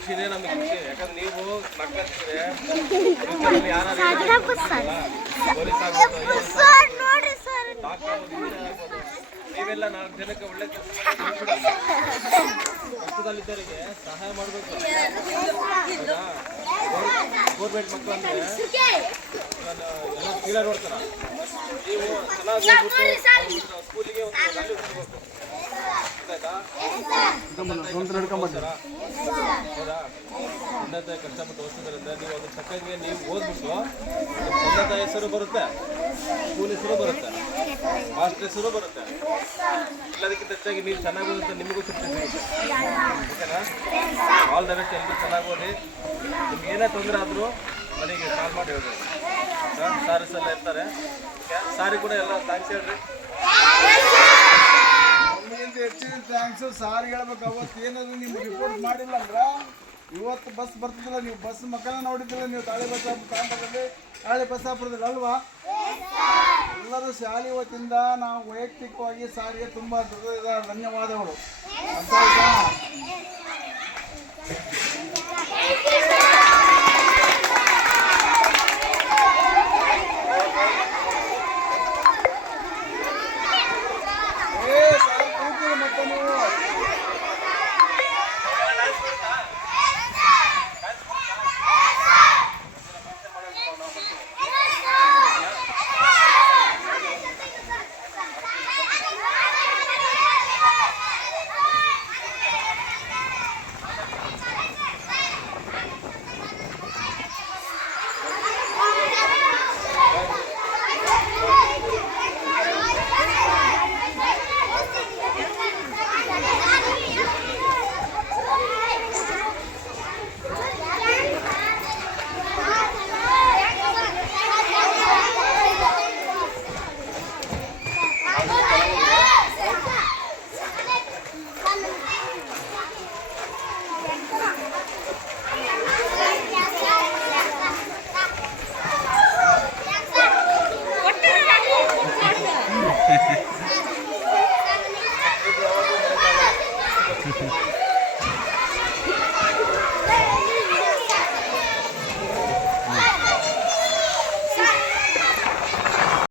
ಖುಷಿನೇ ನಮಗೆ ಖುಷಿ. ಯಾಕಂದ್ರೆ ನೀವು ನಗ್ತಿದ್ರೆ ಯಾರು ಪೊಲೀಸ್ ಆಗ್ಬೋದು, ಡಾಕ್ಟರ್ ಆಗ್ಬೋದು, ಇಂಜಿನಿಯರ್ ಆಗ್ಬೋದು, ನೀವೆಲ್ಲ 4 ಜನಕ್ಕೆ ಒಳ್ಳೆ ಕಷ್ಟದಲ್ಲಿದ್ದವರಿಗೆ ಸಹಾಯ ಮಾಡಬೇಕು. ಗೌರ್ಮೆಂಟ್ ಮಕ್ಕಳು ಅಂದರೆ ಎಲ್ಲ ಕೀಳೇ ನೋಡ್ತಾರ. ನೀವು ಚೆನ್ನಾಗಿ ಸ್ಕೂಲಿಗೆ ಒಂದು ವ್ಯಾಲ್ಯೂ ಕೊಡಬೇಕು. ಹೌದಾ? ಉನ್ನತ ಕಷ್ಟಪಟ್ಟು ಓದಿಸೋದ್ರಿಂದ ನೀವು ಅದ್ರ ತಕ್ಕಂಗೆ ನೀವು ಓದ್ಬಿಟ್ಟು ತಂದೆ ತಾಯಿ ಹೆಸರು ಬರುತ್ತೆ, ಸ್ಕೂಲ್ ಹೆಸರು ಬರುತ್ತೆ, ಮಾಸ್ಟರ್ ಹೆಸರು ಬರುತ್ತೆ. ಎಲ್ಲದಕ್ಕಿಂತ ಹೆಚ್ಚಾಗಿ ನೀವು ಚೆನ್ನಾಗಿ ಓದುತ್ತೆ, ನಿಮಗೂ ತೃಪ್ತಿ ಸಿಗುತ್ತೆ. ಓಕೆನಾ? All the best. ಎಲ್ಲರೂ ಚೆನ್ನಾಗಿ ಓದಿ. ನಿಮ್ಗೆ ಏನೇ ತೊಂದರೆ ಆದರೂ ಮನೆಗೆ ಕಾಲ್ ಮಾಡಿ ಹೇಳ್ರಿ. ಸಾರೀಸ್ ಎಲ್ಲ ಇರ್ತಾರೆ. ಸಾರಿ ಕೂಡ ಎಲ್ಲ ಥ್ಯಾಂಕ್ಸ್ ಹೇಳ್ರಿ. ನಮಗಿಂತ ಹೆಚ್ಚಿನ ಥ್ಯಾಂಕ್ಸು ಸಾರಿ ಹೇಳ್ಬೇಕು. ಅವತ್ತು ಏನಾದರೂ ನೀವು ರಿಪೋರ್ಟ್ ಮಾಡಿಲ್ಲ ಅಂದ್ರೆ ಇವತ್ತು ಬಸ್ ಬರ್ತಿದ್ದಿಲ್ಲ. ನೀವು ಬಸ್ ಮಕ್ಕಳ ನೋಡಿದ್ದಿಲ್ಲ. ನೀವು ತಾಳಿ ಬಸ್ಸಾಪುರದಲ್ಲಿ ತಾಳಿ ಬಸ್ಸಾಪುರದಲ್ಲಿ ಅಲ್ವಾ? ಎಲ್ಲರೂ ಶಾಲೆ ವತಿಯಿಂದ ನಾವು ವೈಯಕ್ತಿಕವಾಗಿ ಸಾರಿಗೆ ತುಂಬ ಧನ್ಯವಾದಗಳು. ಅರ್ಥ ಆಯ್ತಾ? Hehehe